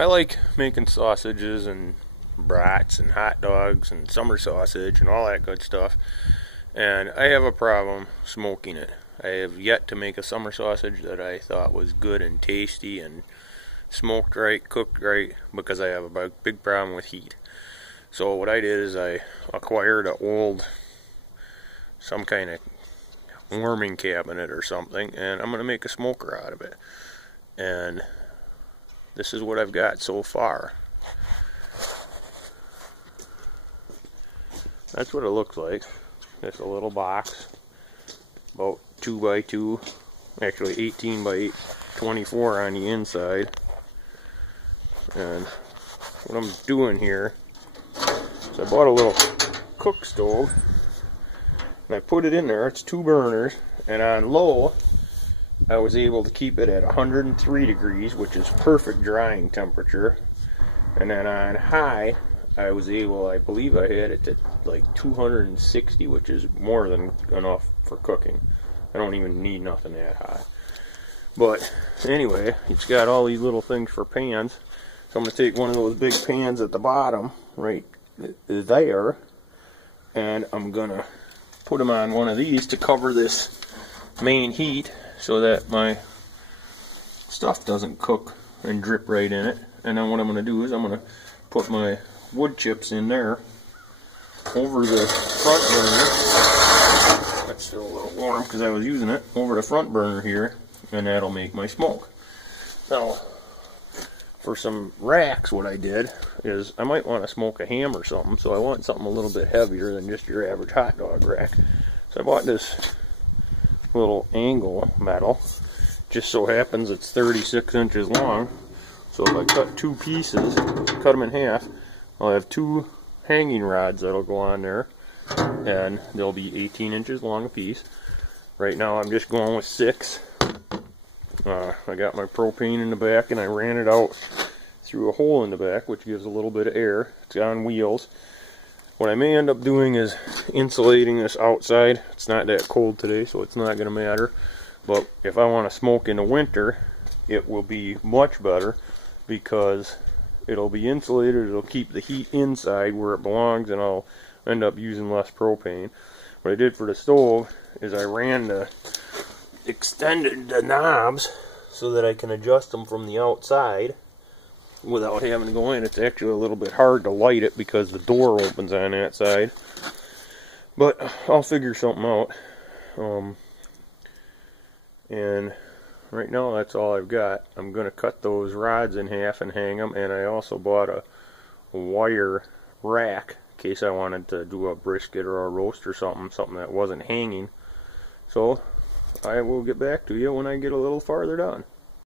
I like making sausages and brats and hot dogs and summer sausage and all that good stuff. And I have a problem smoking it. I have yet to make a summer sausage that I thought was good and tasty and smoked right, cooked right, because I have a big problem with heat. So what I did is I acquired some kind of warming cabinet or something, and I'm going to make a smoker out of it. And this is what I've got so far. That's what it looks like. It's a little box, about 2 by 2, actually 18 by 24 on the inside. And what I'm doing here is I bought a little cook stove and I put it in there. It's 2 burners, and on low I was able to keep it at 103 degrees, which is perfect drying temperature. And then on high I believe I had it at like 260, which is more than enough for cooking. I don't even need nothing that high. But anyway, it's got all these little things for pans. So I'm going to take one of those big pans at the bottom, right there, and I'm going to put them on one of these to cover this main heat so that my stuff doesn't cook and drip right in it. And then what I'm going to do is I'm going to put my wood chips in there over the front burner. That's still a little warm because I was using it over the front burner here, and that'll make my smoke. Now, for some racks, what I did is I might want to smoke a ham or something, so I want something a little bit heavier than just your average hot dog rack. So I bought this little angle metal. Just so happens it's 36 inches long. So if I cut 2 pieces, cut them in half, I'll have 2 hanging rods that'll go on there, and they'll be 18 inches long a piece. Right now I'm just going with 6. I got my propane in the back and I ran it out through a hole in the back, which gives a little bit of air. It's on wheels. What I may end up doing is insulating this outside. It's not that cold today, so it's not going to matter. But if I want to smoke in the winter, it will be much better because it'll be insulated. It'll keep the heat inside where it belongs, and I'll end up using less propane. What I did for the stove is I extended the knobs so that I can adjust them from the outside without having to go in. It's actually a little bit hard to light it because the door opens on that side, but I'll figure something out. And right now that's all I've got. I'm going to cut those rods in half and hang them, and I also bought a wire rack in case I wanted to do a brisket or a roast or something that wasn't hanging. So I will get back to you when I get a little farther down.